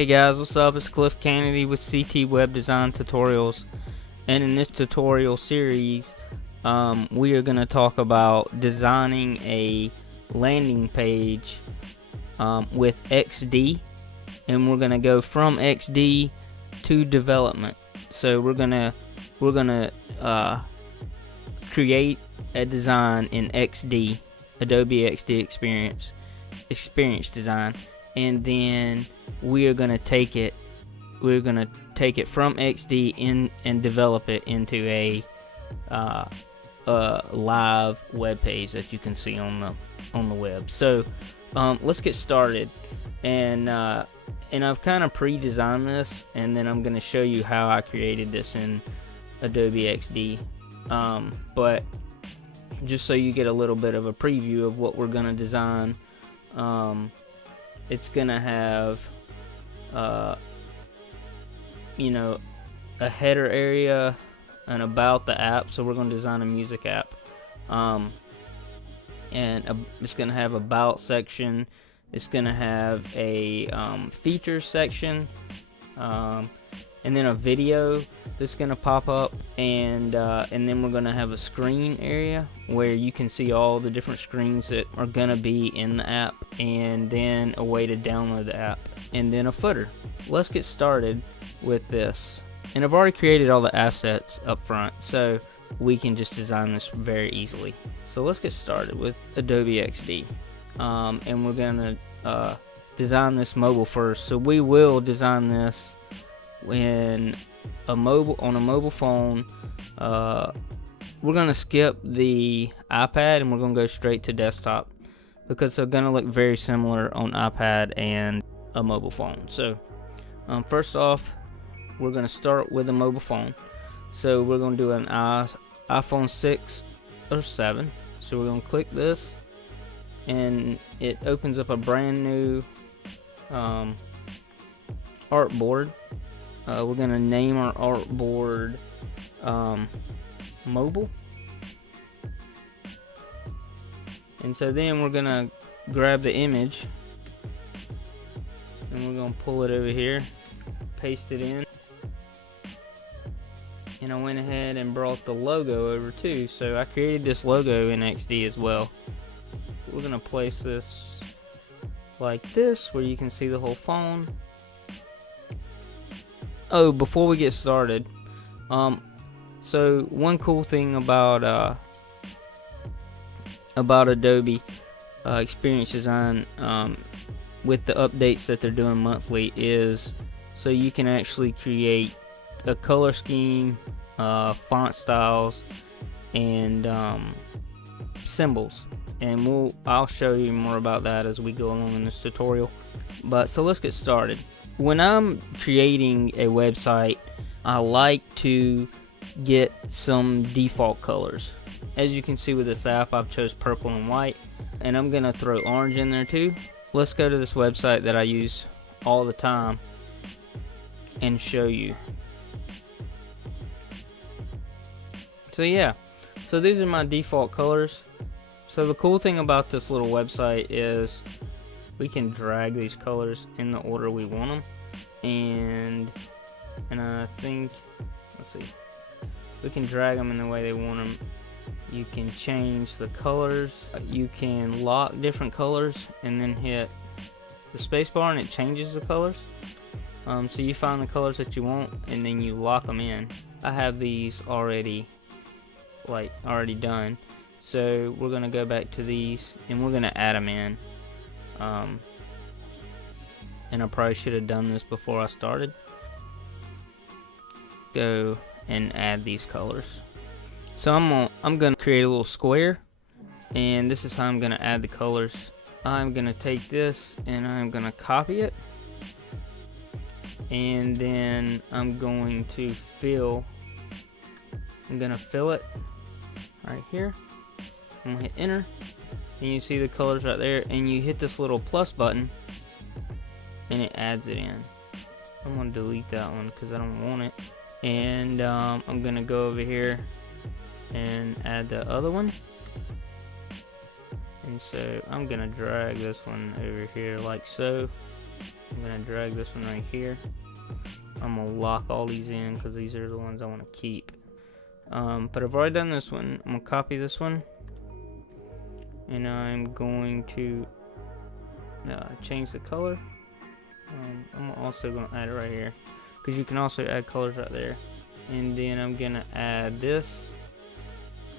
Hey guys, what's up? It's Cliff Kennedy with CT Web Design Tutorials, and in this tutorial series we are going to talk about designing a landing page with XD, and we're going to go from XD to development. So we're gonna create a design in XD, Adobe XD Experience Design, and then we're gonna take it from XD in and develop it into a live web page that you can see on the web. So let's get started, and I've kind of pre-designed this, and then I'm gonna show you how I created this in Adobe XD, but just so you get a little bit of a preview of what we're gonna design. It's gonna have a header area and about the app, so we're going to design a music app, and it's going to have about section. It's going to have a features section, and then a video that's going to pop up, and then we're going to have a screen area where you can see all the different screens that are going to be in the app, and then a way to download the app, and then a footer. Let's get started with this, and I've already created all the assets up front, so we can just design this very easily. So let's get started with Adobe XD, and we're going to design this mobile first. So we will design this on a mobile phone. We're gonna skip the iPad and we're gonna go straight to desktop, because they're gonna look very similar on iPad and a mobile phone. So first off, we're gonna start with a mobile phone. So we're gonna do an iPhone 6 or 7. So we're gonna click this, and it opens up a brand new artboard. We're going to name our artboard mobile. And so then we're going to grab the image, and we're going to pull it over here, paste it in. And I went ahead and brought the logo over too. So I created this logo in XD as well. We're going to place this like this, where you can see the whole phone. Oh, before we get started, so one cool thing about Adobe Experience Design, with the updates that they're doing monthly, is so you can actually create a color scheme, font styles, and symbols. And I'll show you more about that as we go along in this tutorial. But so let's get started. When I'm creating a website, I like to get some default colors. As you can see with this app, I've chose purple and white, and I'm gonna throw orange in there too. Let's go to this website that I use all the time and show you. So yeah, so these are my default colors. So the cool thing about this little website is we can drag these colors in the order we want them, and I think, let's see, we can drag them in the way they want them. You can change the colors, you can lock different colors, and then hit the spacebar and it changes the colors. So you find the colors that you want, and then you lock them in. I have these already done. So we're going to go back to these, and we're going to add them in. And I probably should have done this before I started. Go and add these colors. So I'm going to create a little square, and this is how I'm going to add the colors. I'm going to take this and I'm going to copy it, and then I'm going to fill it right here. I'm gonna hit enter, and you see the colors right there, and you hit this little plus button and it adds it in. I'm gonna delete that one because I don't want it, and I'm gonna go over here and add the other one, and so I'm gonna drag this one over here like so, I'm gonna drag this one right here. I'm gonna lock all these in because these are the ones I want to keep. But I've already done this one. I'm gonna copy this one, and I'm going to change the color. I'm also gonna add it right here because you can also add colors right there. And then I'm gonna add this.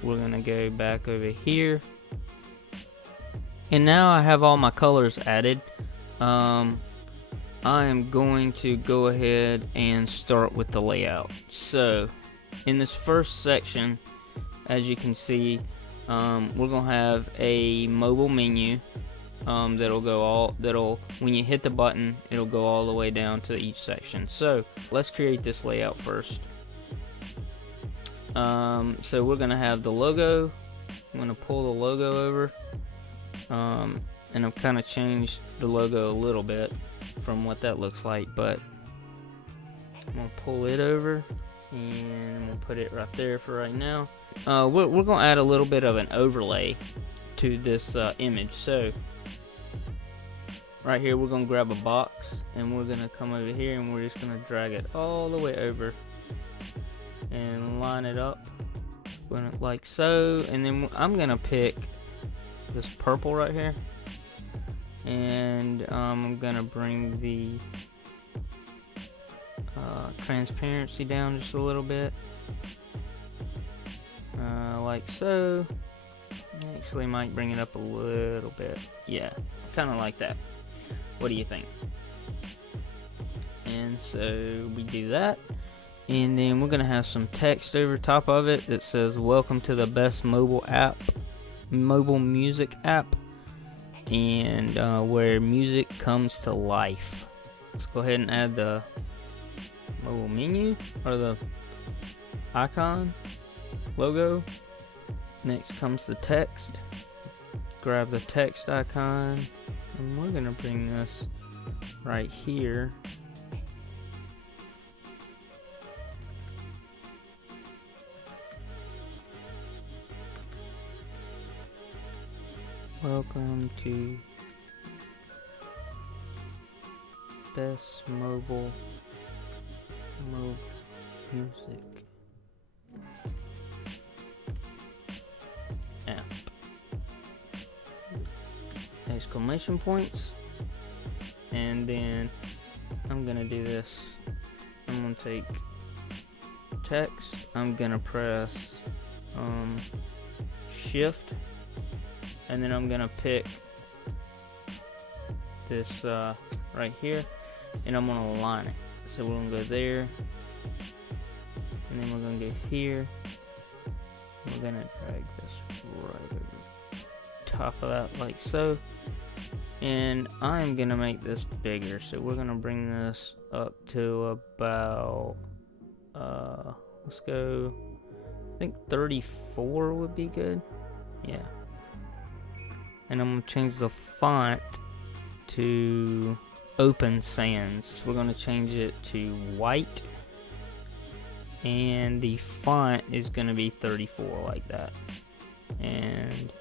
We're gonna go back over here, and now I have all my colors added. I am going to go ahead and start with the layout. So in this first section, as you can see, we're gonna have a mobile menu that'll when you hit the button, it'll go all the way down to each section. So let's create this layout first. So we're gonna have the logo. I'm gonna pull the logo over, and I've kind of changed the logo a little bit from what that looks like, but I'm gonna pull it over and I'm gonna put it right there for right now. We're gonna add a little bit of an overlay to this image. So right here, we're gonna grab a box and we're gonna come over here and we're just gonna drag it all the way over and line it up like so. And then I'm gonna pick this purple right here, and I'm gonna bring the transparency down just a little bit, like so. Actually might bring it up a little bit. Yeah, kind of like that. What do you think? And so we do that, and then we're gonna have some text over top of it that says welcome to the best mobile music app, and where music comes to life. Let's go ahead and add the mobile menu or the icon logo. Next comes the text. Grab the text icon, and we're gonna bring this right here. Welcome to best mobile music app. Exclamation points. And then I'm gonna do this. I'm gonna take text. I'm gonna press shift, and then I'm gonna pick this right here, and I'm gonna align it. So we're gonna go there, and then we're gonna go here. We're gonna drag this right over top of that like so, and I'm gonna make this bigger. So we're gonna bring this up to about let's go, I think 34 would be good. Yeah. And I'm gonna change the font to Open Sans. We're gonna change it to white, and the font is gonna be 34 like that. And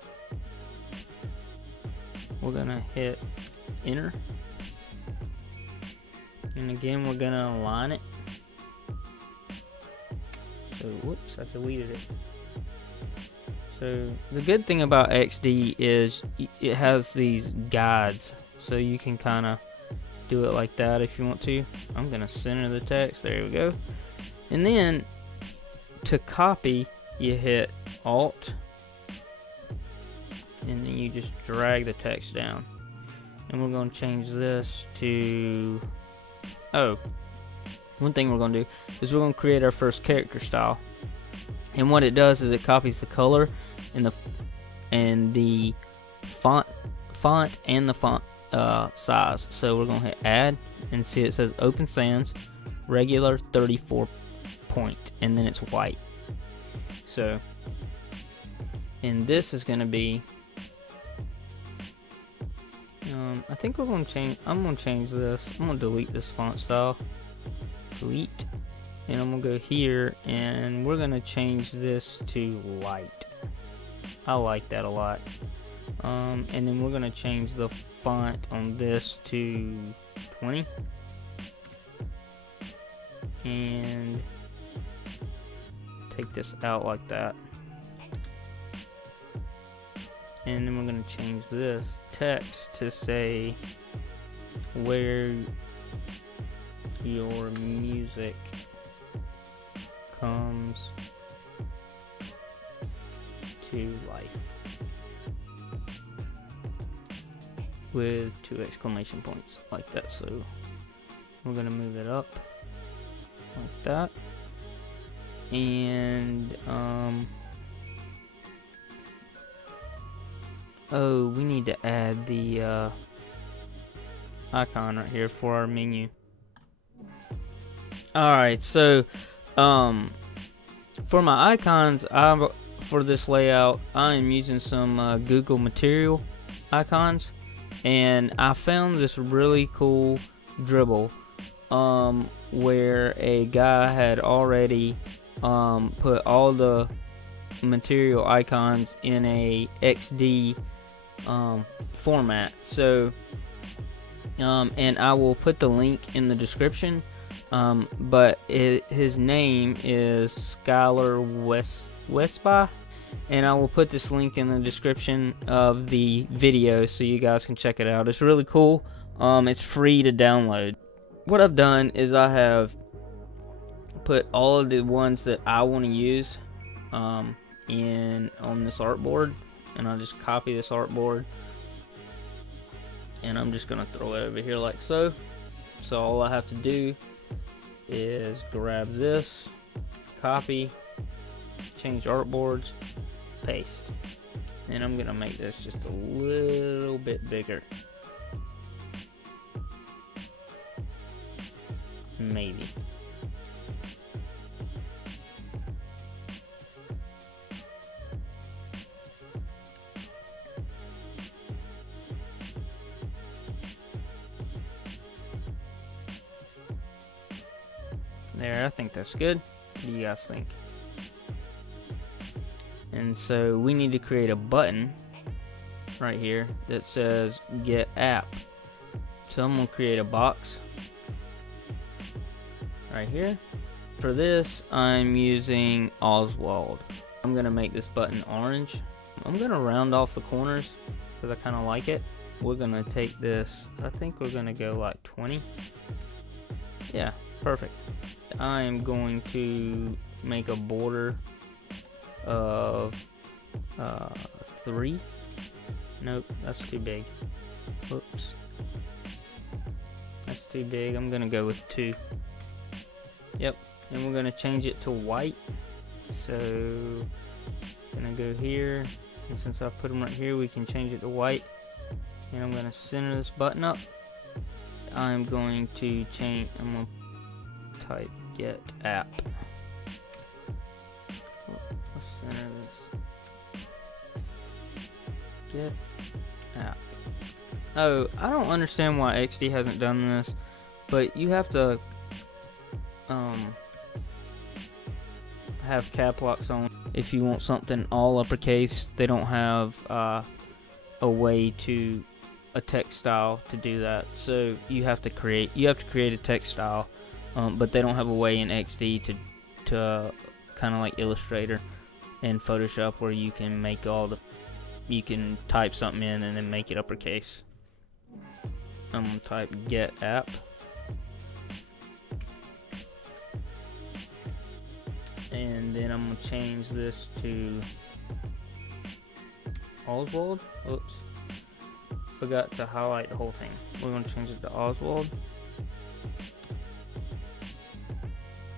we're gonna hit enter, and again we're gonna align it. So whoops, I deleted it. So the good thing about XD is it has these guides, so you can kind of do it like that if you want to. I'm gonna center the text. There we go. And then to copy, you hit Alt, and then you just drag the text down. And we're gonna change this to, one thing we're gonna do is we're gonna create our first character style. And what it does is it copies the color and the font and the font size. So we're gonna hit add, and see it says Open Sans regular 34 point, and then it's white. So, and this is gonna be I think we're gonna change. I'm gonna change this. I'm gonna delete this font style. Delete. And I'm gonna go here, and we're gonna change this to light. I like that a lot. And then we're gonna change the font on this to 20, and take this out like that. And then we're gonna change this text to say where your music comes to life, with 2 exclamation points like that. So we're gonna move it up like that, and oh, we need to add the icon right here for our menu. Alright, so for my icons, for this layout, I am using some Google Material icons, and I found this really cool dribble where a guy had already put all the material icons in a XD format. So and I will put the link in the description, but his name is Skylar Westby, and I will put this link in the description of the video so you guys can check it out. It's really cool. It's free to download. What I've done is I have put all of the ones that I want to use on this artboard, and I'll just copy this artboard, and I'm just gonna throw it over here like so. So all I have to do is grab this, copy, change artboards, paste, and I'm gonna make this just a little bit bigger, maybe. There, I think that's good. What do you guys think? And so we need to create a button right here that says Get App. So I'm gonna create a box right here. For this, I'm using Oswald. I'm gonna make this button orange. I'm gonna round off the corners because I kind of like it. We're gonna take this, I think we're gonna go like 20. Yeah, perfect. I am going to make a border of 3. Nope, that's too big. Whoops. That's too big. I'm gonna go with 2. Yep, and we're gonna change it to white. So, gonna go here, and since I put them right here, we can change it to white. And I'm gonna center this button up. I'm going to change. I'm gonna type Get App. Let's center this. Get App. Oh, I don't understand why XD hasn't done this, but you have to have cap locks on if you want something all uppercase. They don't have a way to a text style to do that, so you have to create a text style, but they don't have a way in XD to kind of like Illustrator and Photoshop where you can make you can type something in and then make it uppercase. I'm gonna type Get App. And then I'm gonna change this to Oswald. Oops. Forgot to highlight the whole thing. We're gonna change it to Oswald.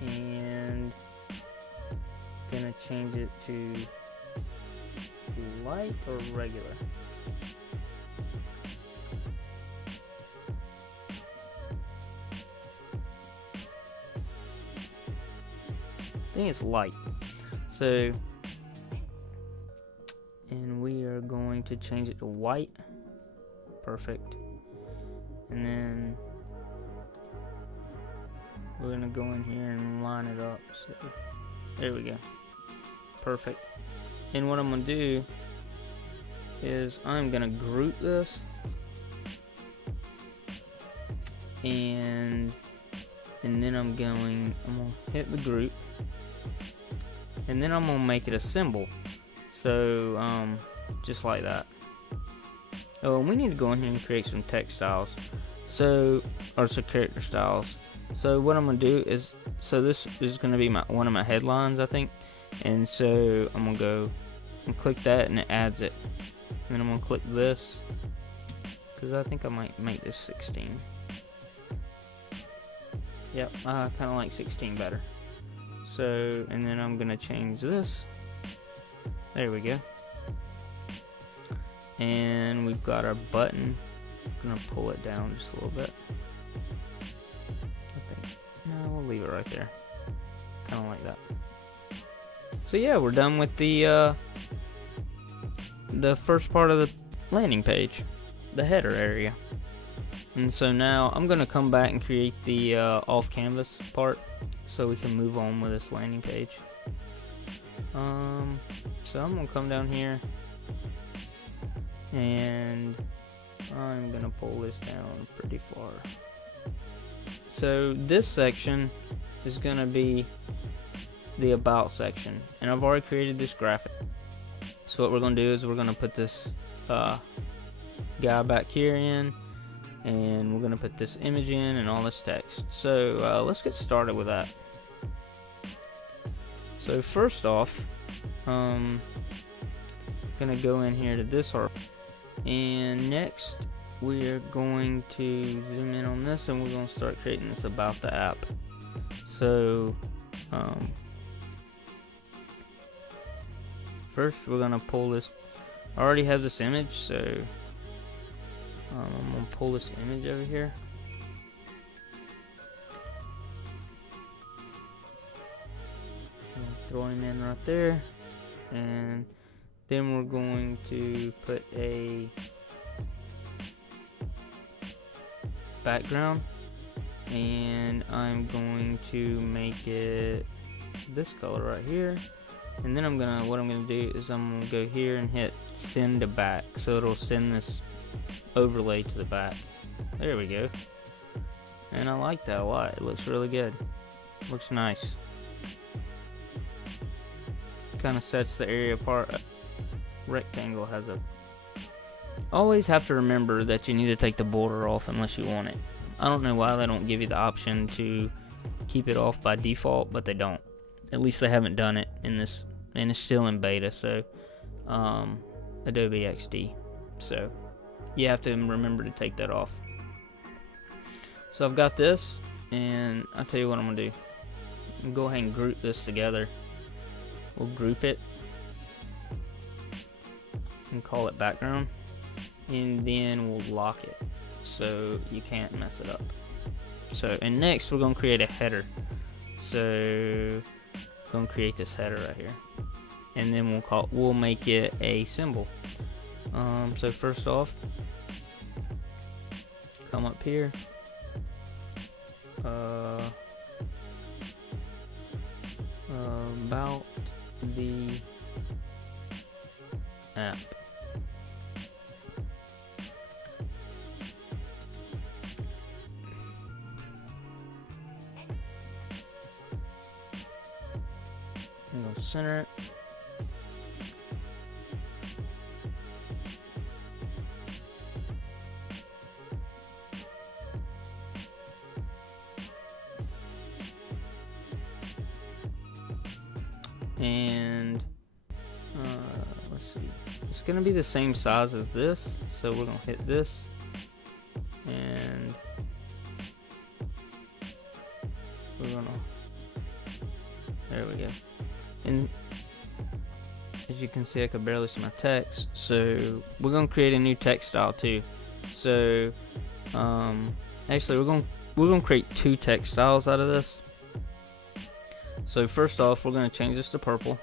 And gonna change it to light or regular. I think it's light. So, and we are going to change it to white. Perfect. And then we're gonna go in here and line it up. So there we go. Perfect. And what I'm gonna do is I'm gonna group this, and then I'm gonna hit the group, and then I'm gonna make it a symbol. So just like that. Oh, and we need to go in here and create some text styles. So, or some character styles. So what I'm gonna do is, so this is gonna be one of my headlines, I think. And so I'm gonna go and click that, and it adds it. And then I'm gonna click this, because I think I might make this 16. Yep, I kind of like 16 better. So, and then I'm gonna change this. There we go. And we've got our button. I'm gonna pull it down just a little bit. I think, no, we'll leave it right there. Kind of like that. So yeah, we're done with the first part of the landing page, the header area. And so now I'm gonna come back and create the off canvas part, so we can move on with this landing page. So I'm gonna come down here, and I'm gonna pull this down pretty far. So this section is gonna be the about section, and I've already created this graphic. So what we're gonna do is we're gonna put this guy back here in, and we're gonna put this image in and all this text. So let's get started with that. So first off, gonna go in here to this article, and next we're going to zoom in on this, and we're going to start creating this about the app. So first we're gonna pull this. I already have this image, so I'm gonna pull this image over here. Throw him in right there, and then we're going to put a background, and I'm going to make it this color right here. And then what I'm gonna do is I'm gonna go here and hit send to back, so it'll send this overlay to the back. There we go. And I like that a lot. It looks really good. Looks nice. Kind of sets the area apart. Rectangle has a. Always have to remember that you need to take the border off unless you want it. I don't know why they don't give you the option to keep it off by default, but they don't. At least they haven't done it in this, and it's still in beta. So Adobe XD. So you have to remember to take that off. So I've got this, and I'll tell you what I'm gonna do. Go ahead and group this together. We'll group it and call it background, and then we'll lock it so you can't mess it up. So, and next we're gonna create a header. So gonna create this header right here, and then we'll make it a symbol. So first off, come up here, about the app. I'm gonna center it. And let's see, it's gonna be the same size as this, so we're gonna hit this, and we're gonna, there we go. And as you can see, I could barely see my text, so we're gonna create a new text style too. So actually we're gonna create two text styles out of this. So first off, we're going to change this to purple,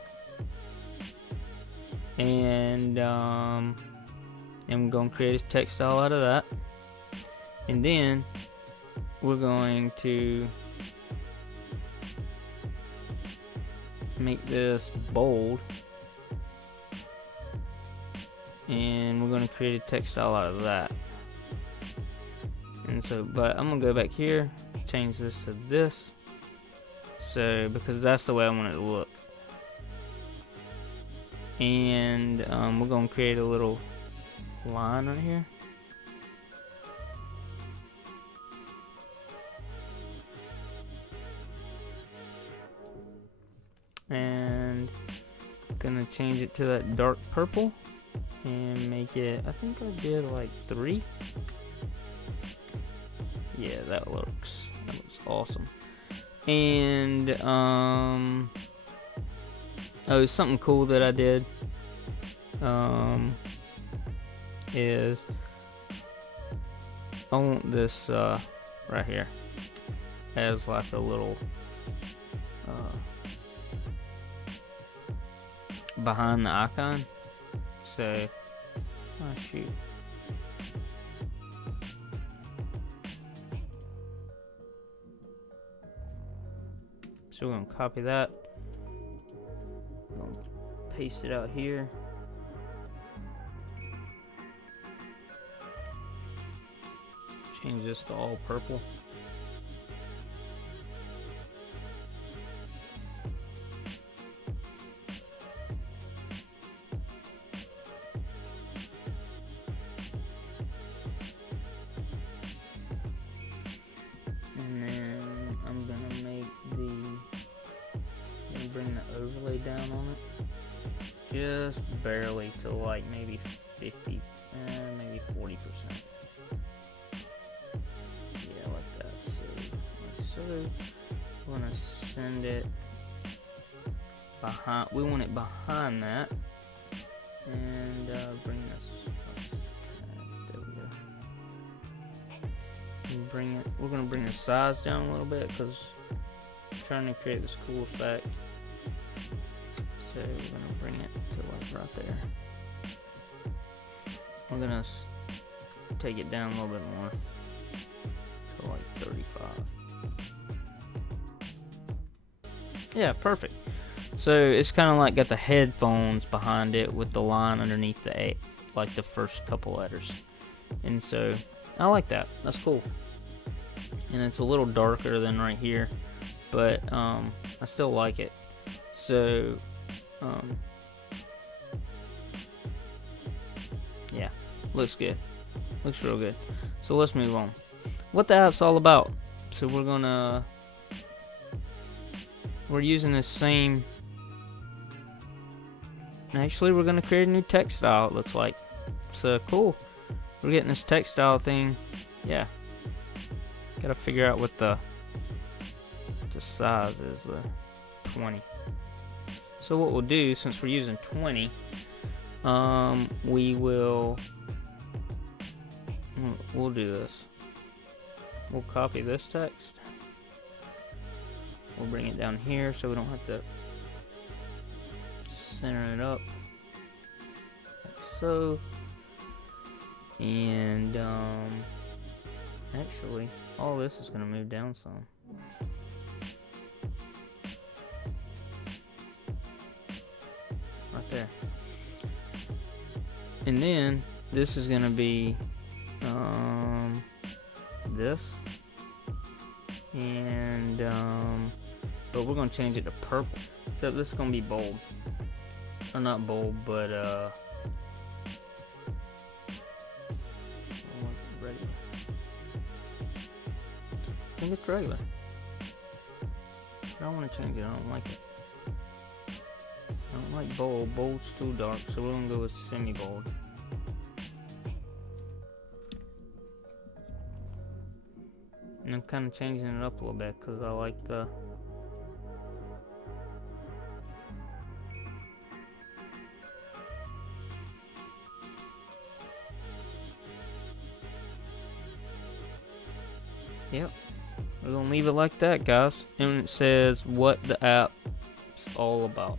and I'm going to create a text style out of that, and then we're going to make this bold, and we're going to create a text style out of that. And so, but I'm gonna go back here, change this to this, so because that's the way I want it to look. And we're gonna create a little line right here. And gonna change it to that dark purple and make it, I think I did like 3. Yeah, that looks awesome. And oh, something cool that I did is I want this right here as like a little behind the icon. So, oh shoot. So we're gonna copy that. We're gonna paste it out here. Change this to all purple. And then I'm gonna make bring the overlay down on it just barely to like maybe 50, maybe 40%. Yeah, like that. So, we're gonna send it behind. We want it behind that, and bring this. There we go. And bring it. We're gonna bring the size down a little bit because I'm trying to create this cool effect. So we're gonna bring it to like right there. We're gonna take it down a little bit more to like 35. Yeah, perfect. So it's kind of like got the headphones behind it with the line underneath the A, like the first couple letters. And so I like that. That's cool. And it's a little darker than right here, but I still like it. So yeah, looks good. Looks real good. So let's move on. What the app's all about. So we're using this same. Actually, we're gonna create a new text style. It looks like. So cool. We're getting this text style thing. Yeah. Gotta figure out what the size is. The 20. So what we'll do, since we're using 20, we'll do this. We'll copy this text. We'll bring it down here so we don't have to center it up like so. And actually, all this is gonna move down some. Right there. And then this is gonna be this, and but we're gonna change it to purple. So this is gonna be bold, or not bold, but regular. I think it's regular. I don't want to change it. I don't like it. I don't like bold. Bold's too dark, so we're gonna go with semi-bold. And I'm kind of changing it up a little bit because I like the. Yep. We're gonna leave it like that, guys. And it says what the app's all about.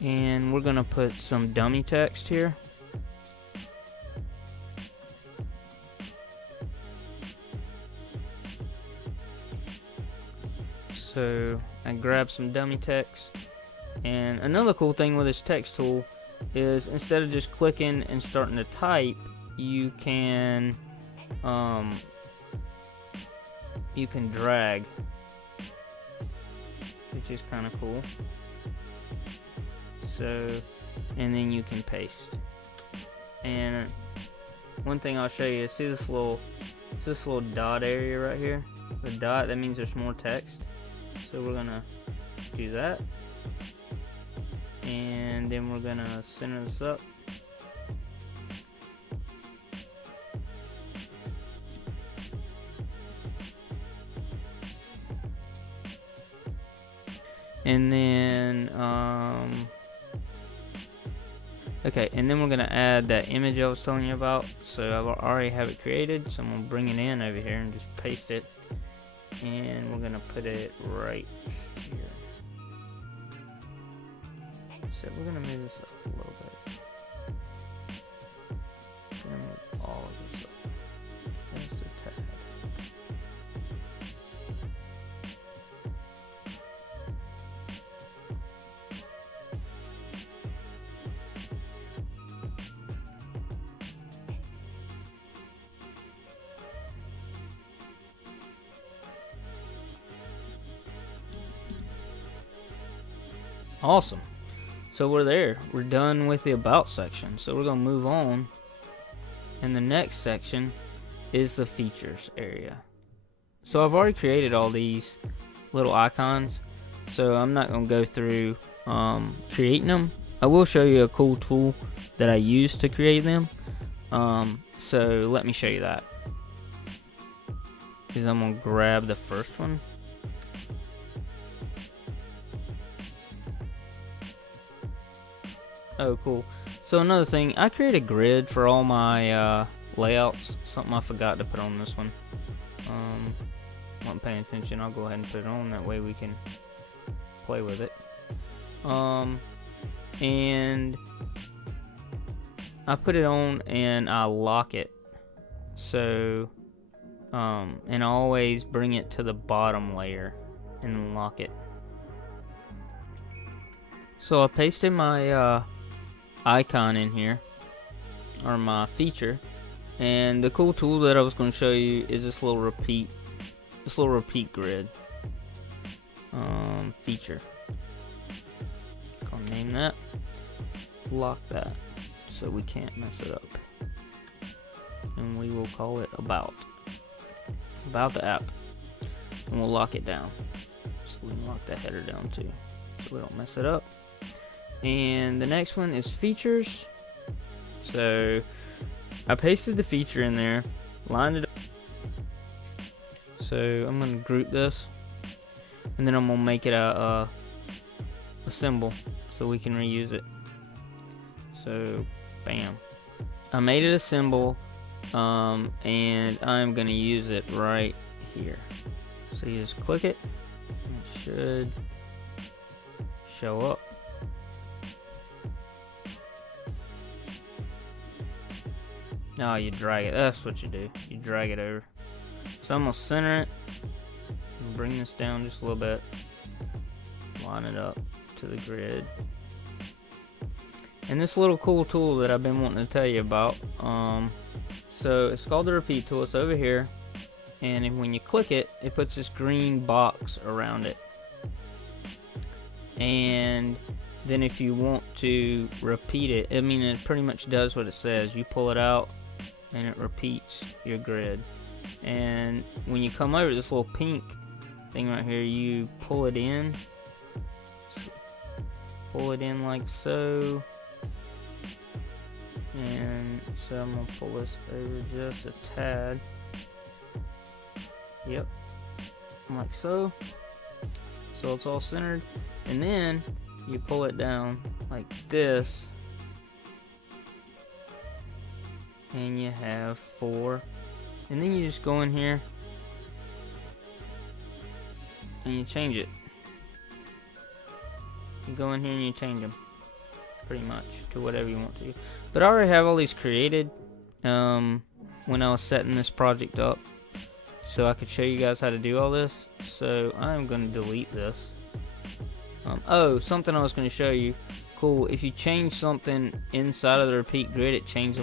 And we're gonna put some dummy text here. So I grab some dummy text, and another cool thing with this text tool is instead of just clicking and starting to type, you can drag, which is kind of cool. So, and then you can paste. And one thing I'll show you, see this little dot area right here? The dot, that means there's more text. So we're gonna do that. And then we're gonna center this up. And then, okay, and then we're gonna add that image I was telling you about. So I already have it created, so I'm gonna bring it in over here and just paste it. And we're gonna put it right here. So we're gonna move this up a little bit. We're gonna move all of this up. Just a tad. Awesome. So we're there. We're done with the about section. So we're going to move on. And the next section is the features area. So I've already created all these little icons. So I'm not going to go through creating them. I will show you a cool tool that I use to create them. So let me show you that. Because I'm going to grab the first one. Oh, cool. So another thing, I create a grid for all my layouts. Something I forgot to put on this one. Not paying attention. I'll go ahead and put it on. That way we can play with it. And I put it on and I lock it. So, and I always bring it to the bottom layer and lock it. So I pasted my icon in here, or my feature, and the cool tool that I was going to show you is this little repeat grid feature. I'll name that, lock that so we can't mess it up, and we will call it about the app, and we'll lock it down. So we can lock that header down too so we don't mess it up. And the next one is features. So I pasted the feature in there, lined it up. So I'm going to group this, and then I'm going to make it a symbol so we can reuse it. So bam, I made it a symbol, and I'm going to use it right here. So you just click it, it should show up. No, you drag it. That's what you do. You drag it over. So I'm going to center it and bring this down just a little bit. Line it up to the grid. And this little cool tool that I've been wanting to tell you about. So it's called the repeat tool. It's over here. And when you click it, it puts this green box around it. And then if you want to repeat it, I mean, it pretty much does what it says. You pull it out and it repeats your grid. And when you come over this little pink thing right here, you pull it in like so. And so I'm gonna pull this over just a tad. Yep, like so. So it's all centered. And then you pull it down like this, and you have 4. And then you just go in here and you change it. You go in here and you change them pretty much to whatever you want to. But I already have all these created when I was setting this project up. so I could show you guys how to do all this. So I'm going to delete this. Oh, something I was going to show you. Cool. If you change something inside of the repeat grid, it changes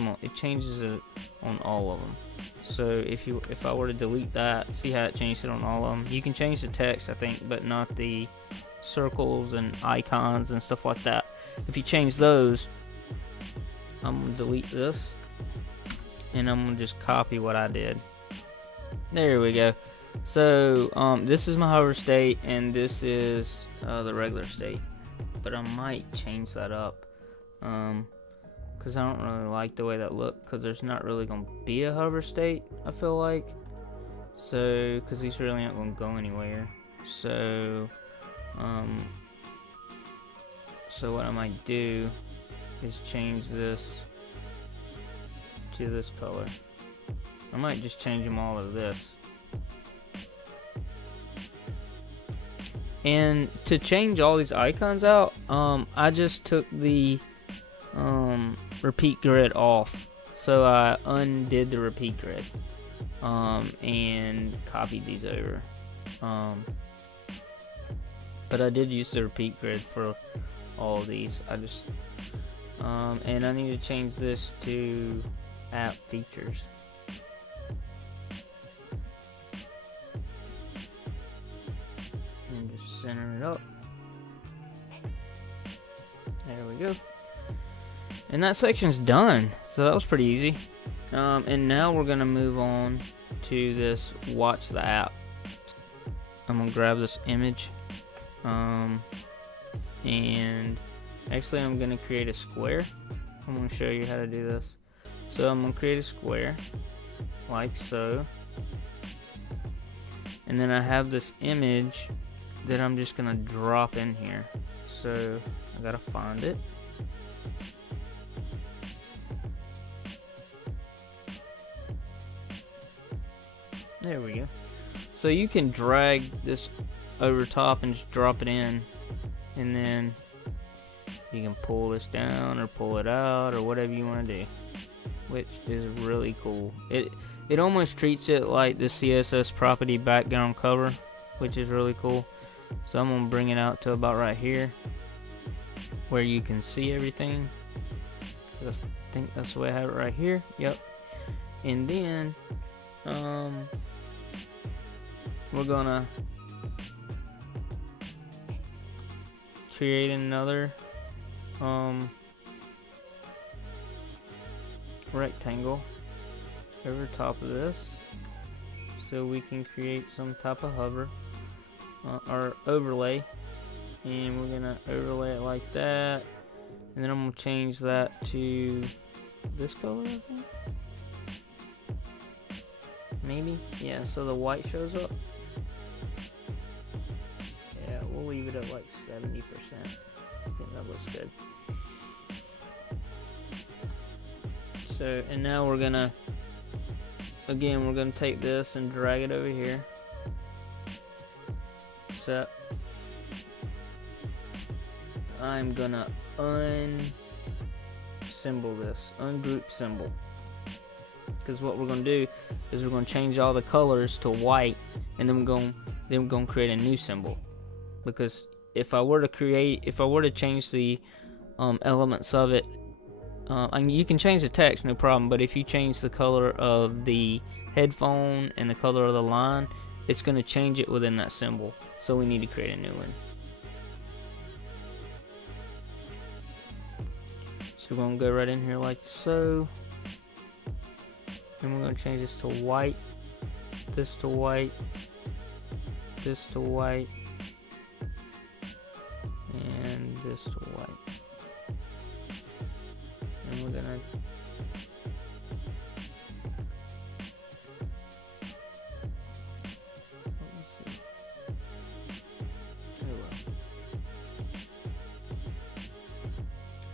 it on all of them. So if I were to delete that, see how it changed it on all of them. You can change the text, I think, but not the circles and icons and stuff like that. If you change those, I'm going to delete this, and I'm going to just copy what I did. There we go. So this is my hover state, and this is the regular state. But I might change that up, because I don't really like the way that look, because there's not really going to be a hover state, I feel like. So, because these really aren't going to go anywhere. So, so what I might do is change this to this color. I might just change them all to this. And to change all these icons out, I just took the repeat grid off. So I undid the repeat grid and copied these over. But I did use the repeat grid for all of these. I just and I need to change this to app features. And just center it up. There we go. And that section's done. So that was pretty easy. And now we're gonna move on to this watch the app. I'm gonna grab this image. And actually I'm gonna create a square. I'm gonna show you how to do this. So I'm gonna create a square like so. And then I have this image that I'm just gonna drop in here. So I gotta find it. There we go. So you can drag this over top and just drop it in, and then you can pull this down or pull it out or whatever you want to do, which is really cool. It almost treats it like the CSS property background cover, which is really cool. So I'm gonna bring it out to about right here where you can see everything. So I think that's the way I have it right here. Yep. And then we're gonna create another rectangle over top of this, so we can create some type of hover or overlay, and we're gonna overlay it like that, and then I'm gonna change that to this color, I think. Maybe, yeah, so the white shows up. Yeah, we'll leave it at like 70%. I think that looks good. So, and now we're gonna, again, we're gonna take this and drag it over here. So, I'm gonna unsymbol this, ungroup symbol. Because what we're gonna do is we're gonna change all the colors to white, and then we're gonna create a new symbol. Because if I were to change the elements of it, I mean, you can change the text, no problem. But if you change the color of the headphone and the color of the line, it's gonna change it within that symbol. So we need to create a new one. So we're gonna go right in here like so. And we're going to change this to white, this to white, this to white, and this to white. And we're going to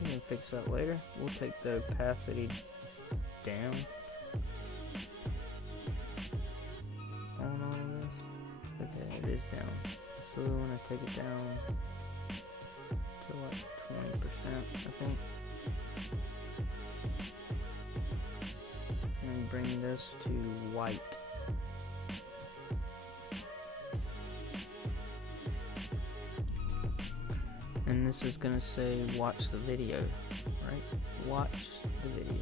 we can fix that later. We'll take the opacity down. Down, so we want to take it down to like 20%, I think, and bring this to white. and this is gonna say watch the video, right? Watch the video.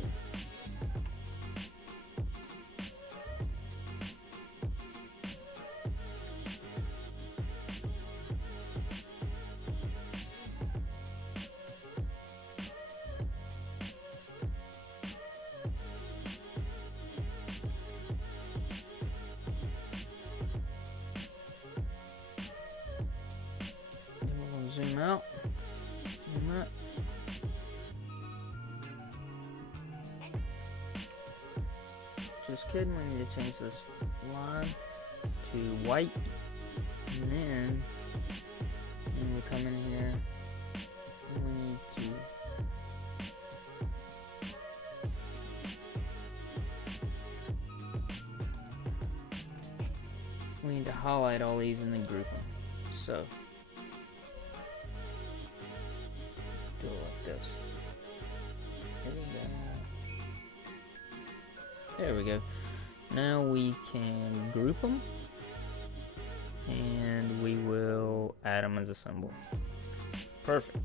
Zoom out. Zoom out. Just kidding, we need to change this line to white. And then when we come in here, we need to highlight all these and then group them. So do it like this. There we go. Now we can group them, and we will add them as a symbol. Perfect.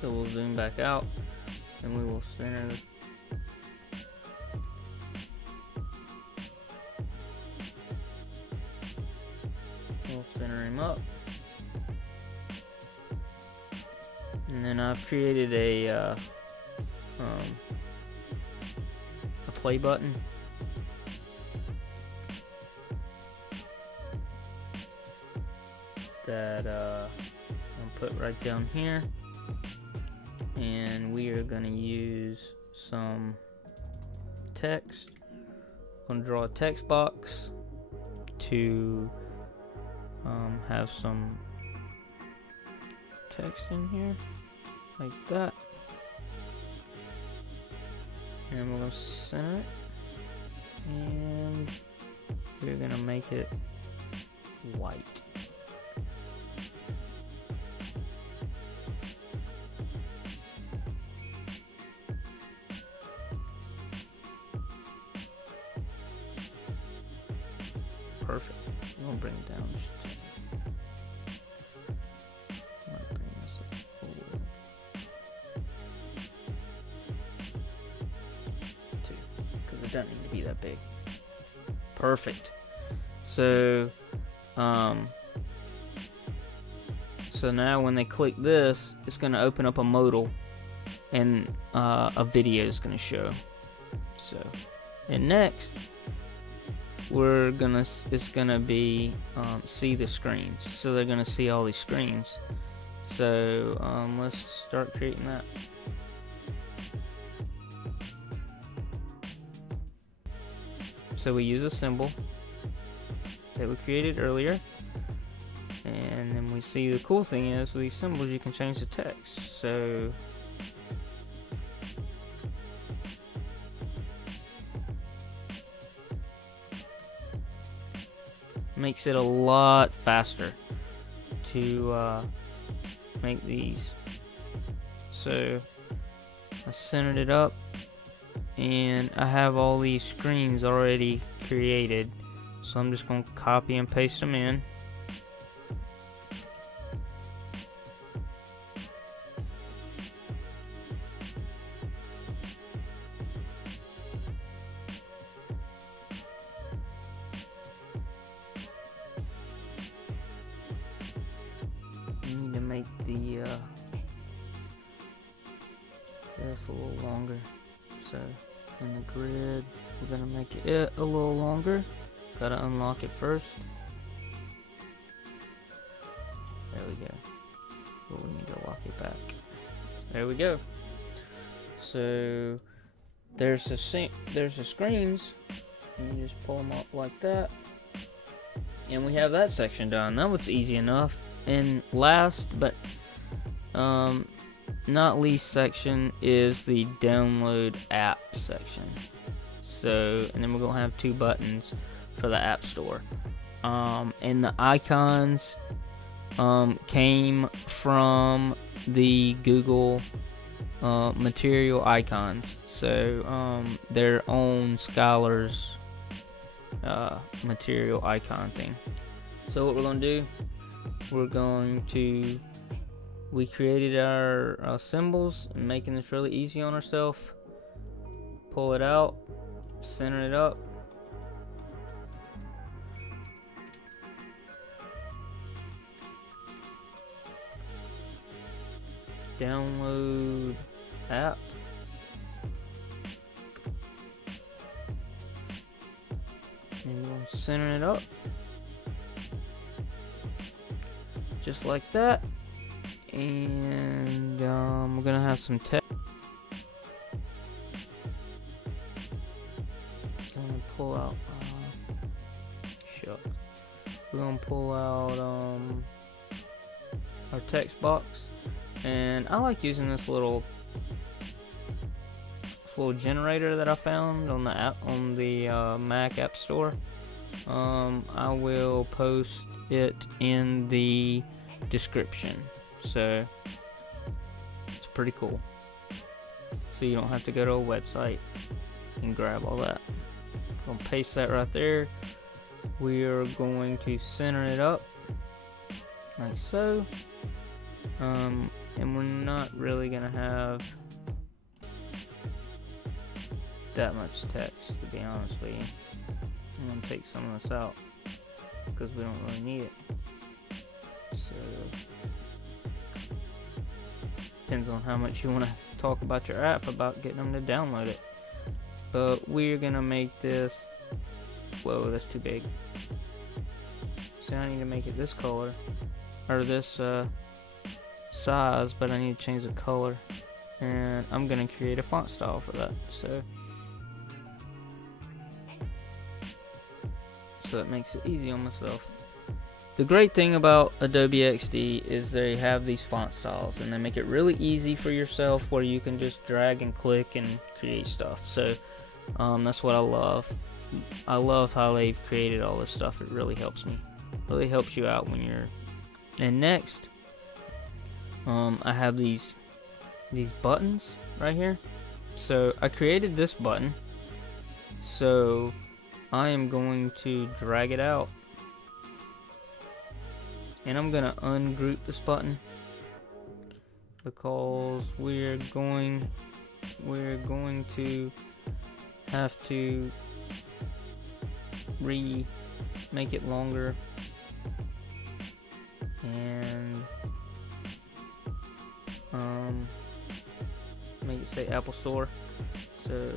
So we'll zoom back out, and we will center this. We'll center him up. And then I've created a play button. That I'll put right down here. And we are going to use some text. I'm going to draw a text box to have some text in here. Like that, and we're going to center it, and we're going to make it white. Perfect. We'll bring it down. Doesn't need to be that big. Perfect. So now when they click this, it's going to open up a modal, and a video is going to show. So, and next it's going to be see the screens. So they're going to see all these screens. So let's start creating that. So we use a symbol that we created earlier, and then we see the cool thing is with these symbols you can change the text. So makes it a lot faster to make these. So I centered it up, and I have all these screens already created, so I'm just going to copy and paste them in. I need to make the this a little longer. So in the grid, we're gonna make it a little longer. Gotta unlock it first. There we go. But we need to lock it back. There we go. So there's the screens, and you just pull them up like that, and we have that section done. That was easy enough. And last but not least section is the download app section. So, and then we're gonna have two buttons for the App Store. And the icons came from the Google material icons. So their own Scholar's material icon thing. So what we're going to do, we created our symbols, and making this really easy on ourselves. Pull it out, center it up. Download app. And we'll center it up. Just like that. And we're gonna have some text. Gonna pull out. We're gonna pull out our text box, and I like using this little generator that I found on the Mac App Store. I will post it in the description. So it's pretty cool. So you don't have to go to a website and grab all that. I'm gonna paste that right there. We are going to center it up like so. And we're not really gonna have that much text, to be honest with you. I'm gonna take some of this out because we don't really need it. So depends on how much you want to talk about your app, about getting them to download it. But we're gonna make this, whoa, that's too big. So I need to make it this color, or this size, but I need to change the color, and I'm gonna create a font style for that. So that makes it easy on myself. The great thing about Adobe XD is they have these font styles, and they make it really easy for yourself, where you can just drag and click and create stuff. So that's what I love. I love how they've created all this stuff. It really helps me. Really helps you out when you're. And next, I have these buttons right here. So I created this button. So I am going to drag it out. And I'm gonna ungroup this button because we're going to have to make it longer and make it say Apple Store. So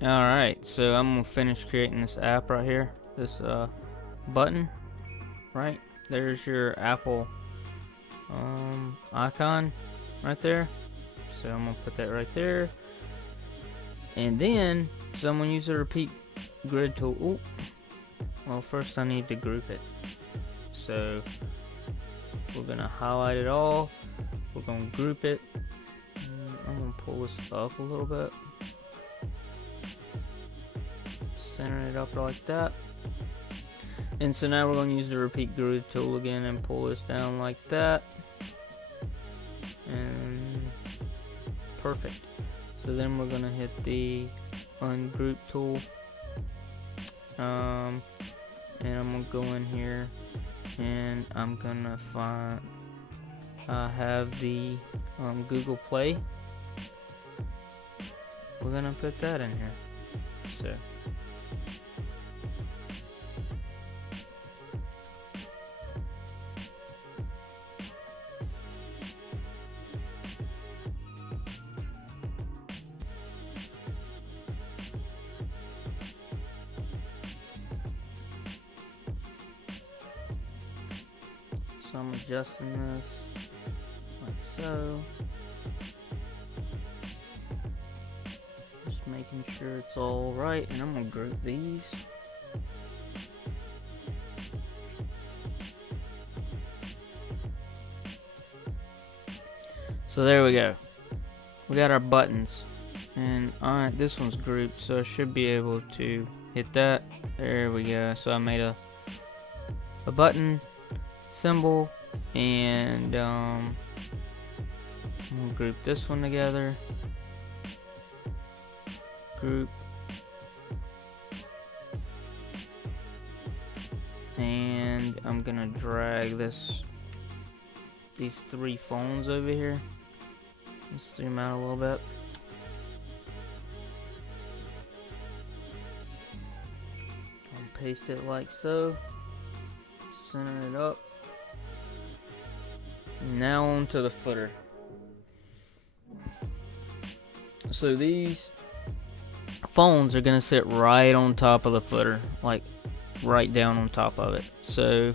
alright, so I'm gonna finish creating this app right here. This button, right? There's your Apple icon right there. So I'm gonna put that right there. And then someone use the repeat grid tool. Ooh. Well, first I need to group it. So we're gonna highlight it all. We're gonna group it. I'm gonna pull this up a little bit. Center it up like that. And so now we're going to use the repeat grid tool again and pull this down like that. And perfect. So then we're going to hit the ungroup tool. And I'm going to go in here and I'm going to find, have the Google Play. We're going to put that in here. So I'm adjusting this like so. Just making sure it's all right, and I'm gonna group these. So there we go. We got our buttons, and this one's grouped, so I should be able to hit that. There we go. So I made a button symbol, and we'll group this one together. Group. And I'm gonna drag these 3 phones over here. Let's zoom out a little bit. I'll paste it like so. Center it up. Now onto the footer. So these phones are gonna sit right on top of the footer, like right down on top of it. So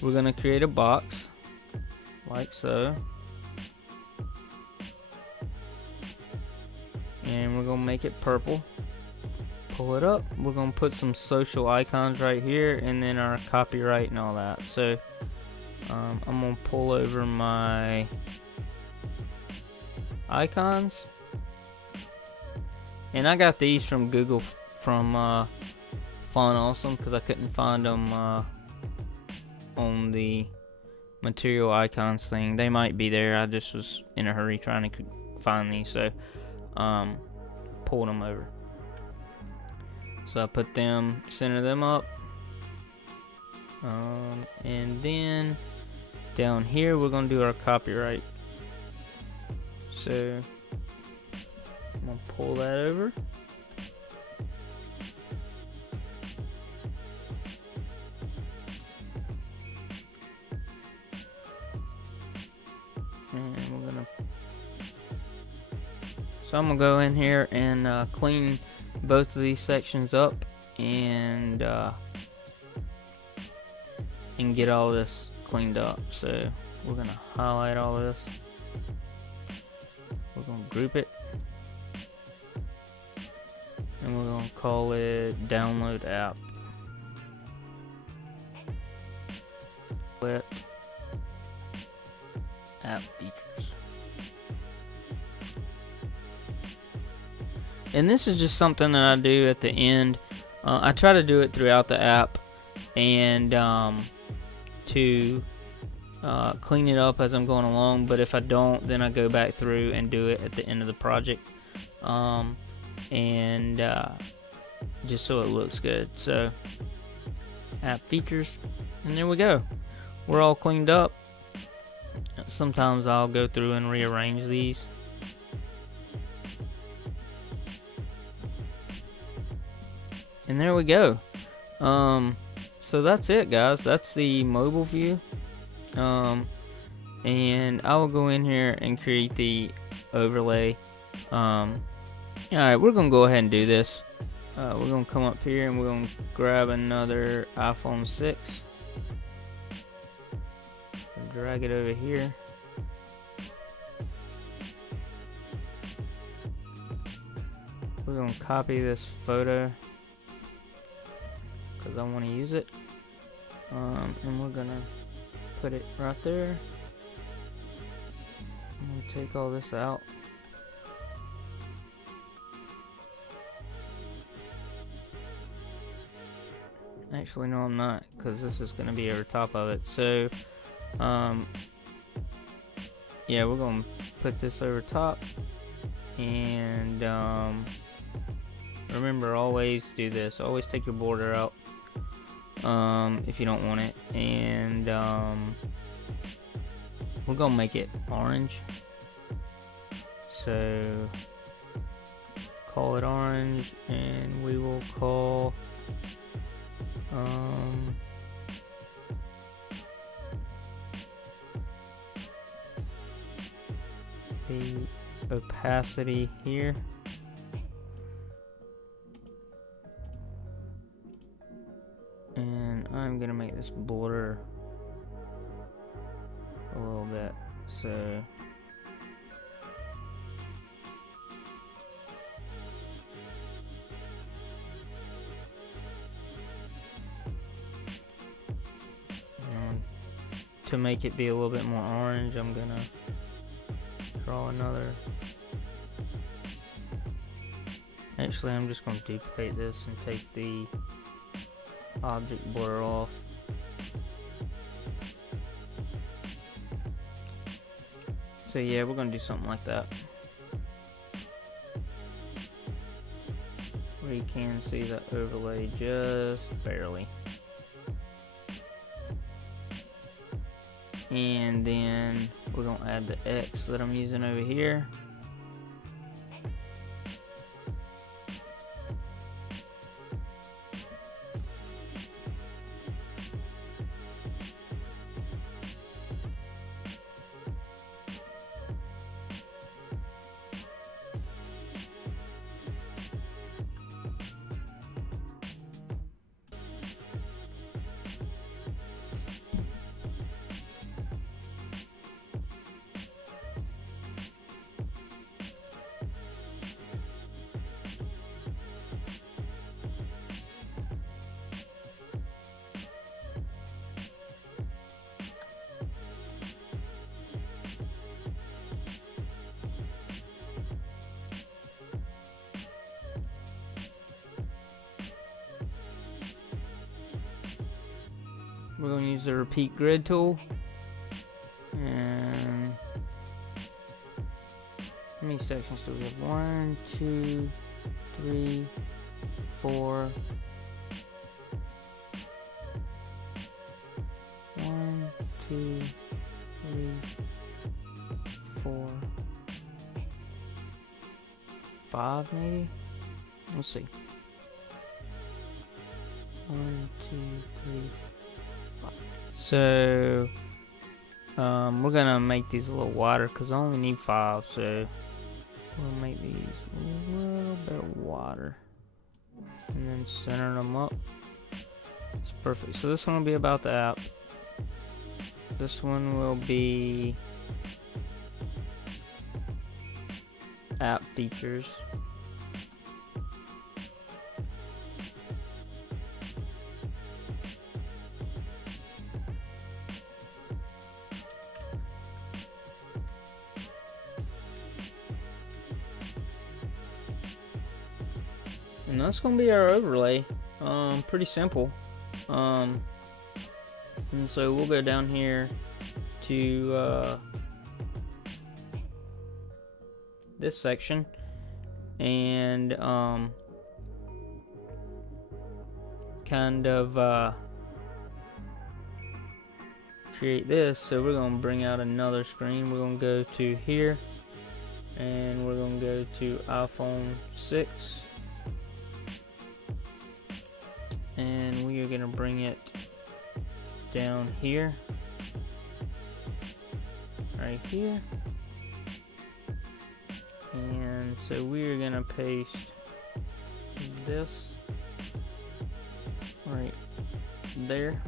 we're gonna create a box like so, and we're gonna make it purple. Pull it up. We're gonna put some social icons right here, and then our copyright and all that. So I'm gonna pull over my icons, and I got these from Google, from Font Awesome, because I couldn't find them on the material icons thing. They might be there. I just was in a hurry trying to find these, so pulled them over. So I put them, center them up, and then down here we're gonna do our copyright. So I'm gonna pull that over. And we're gonna, so I'm gonna go in here and clean both of these sections up, and get all this cleaned up. So we're gonna highlight all this. We're gonna group it, and we're gonna call it download app. Let app features. And this is just something that I do at the end. I try to do it throughout the app, and to clean it up as I'm going along. But if I don't, then I go back through and do it at the end of the project, and just so it looks good. So app features, and there we go. We're all cleaned up. Sometimes I'll go through and rearrange these. And there we go. So that's it, guys. That's the mobile view. And I will go in here and create the overlay. Alright, we're gonna go ahead and do this. We're gonna come up here and we're gonna grab another iPhone 6 and drag it over here. We're gonna copy this photo because I want to use it, and we're gonna put it right there. I'm gonna take all this out. Actually, no, I'm not, because this is gonna be over top of it. So yeah, we're gonna put this over top, and remember, always do this. Always take your border out if you don't want it, and we're gonna make it orange. So call it orange, and we will call the opacity here. And I'm gonna make this border a little bit, so to make it be a little bit more orange, I'm gonna draw another. Actually, I'm just going to duplicate this and take the object border off. So yeah, we're going to do something like that. Where you can see the overlay just barely. And then we're going to add the X that I'm using over here. We're going to use the repeat grid tool. And how many sections do we have? 1, 2, 3, 4. 1, 2, 3, 4, 5 maybe? Let's see. 1, 2, 3, 5. So we're gonna make these a little wider because I only need 5, so we'll make these a little bit wider and then center them up. It's perfect. So this one will be about the app. This one will be app features. And that's gonna be our overlay. Pretty simple. And so we'll go down here to this section and kind of create this. So we're gonna bring out another screen. We're gonna go to here and we're gonna go to iPhone 6. And we are going to bring it down here, right here, and so we are going to paste this right there,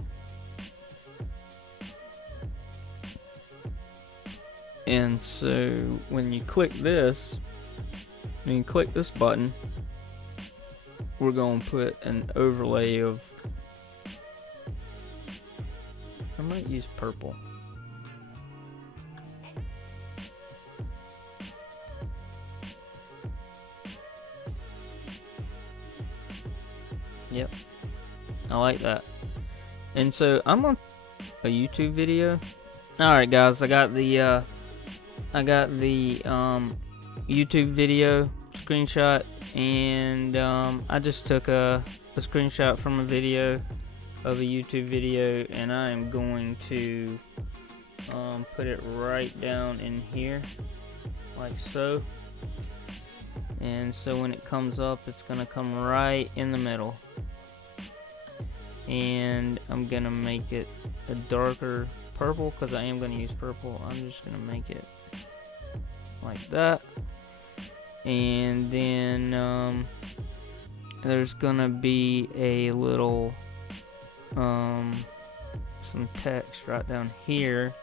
and so when you click this, when you click this button, we're going to put an overlay of, I might use purple. Yep, I like that. And so I'm on a YouTube video. Alright guys, I got the YouTube video screenshot. And I just took a screenshot from a video of a YouTube video, and I am going to put it right down in here like so. And so when it comes up, it's gonna come right in the middle, and I'm gonna make it a darker purple because I am gonna use purple. I'm just gonna make it like that. And then there's gonna be a little some text right down here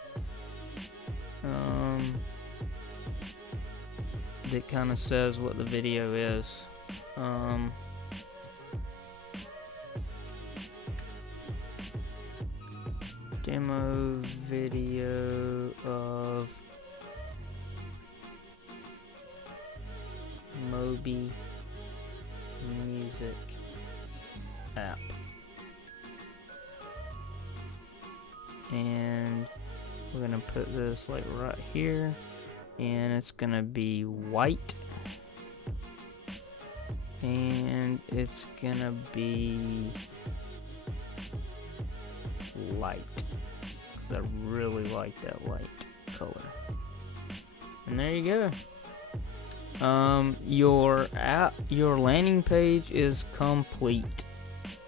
that kind of says what the video is. Demo video of Adobe Music app. And we're gonna put this like right here, and it's gonna be white, and it's gonna be light, because I really like that light color. And there you go. Your landing page is complete.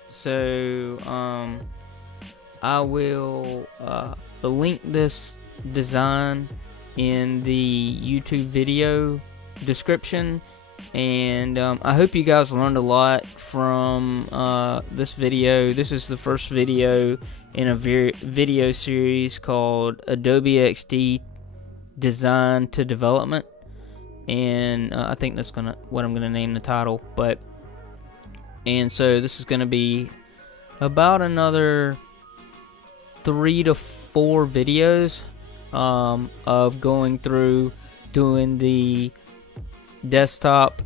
So I will link this design in the YouTube video description, and I hope you guys learned a lot from this video. This is the first video in a video series called Adobe XD Design to Development, and I think that's what I'm gonna name the title. And so this is gonna be about another 3 to 4 videos of going through doing the desktop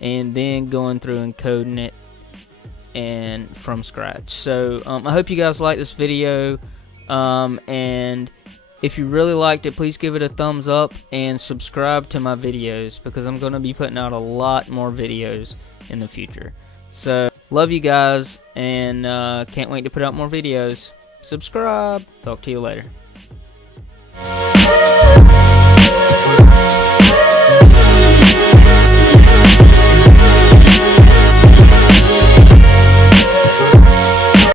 and then going through and coding it and from scratch. So I hope you guys like this video, and if you really liked it, please give it a thumbs up and subscribe to my videos, because I'm going to be putting out a lot more videos in the future. So love you guys, and can't wait to put out more videos. Subscribe. Talk to you later.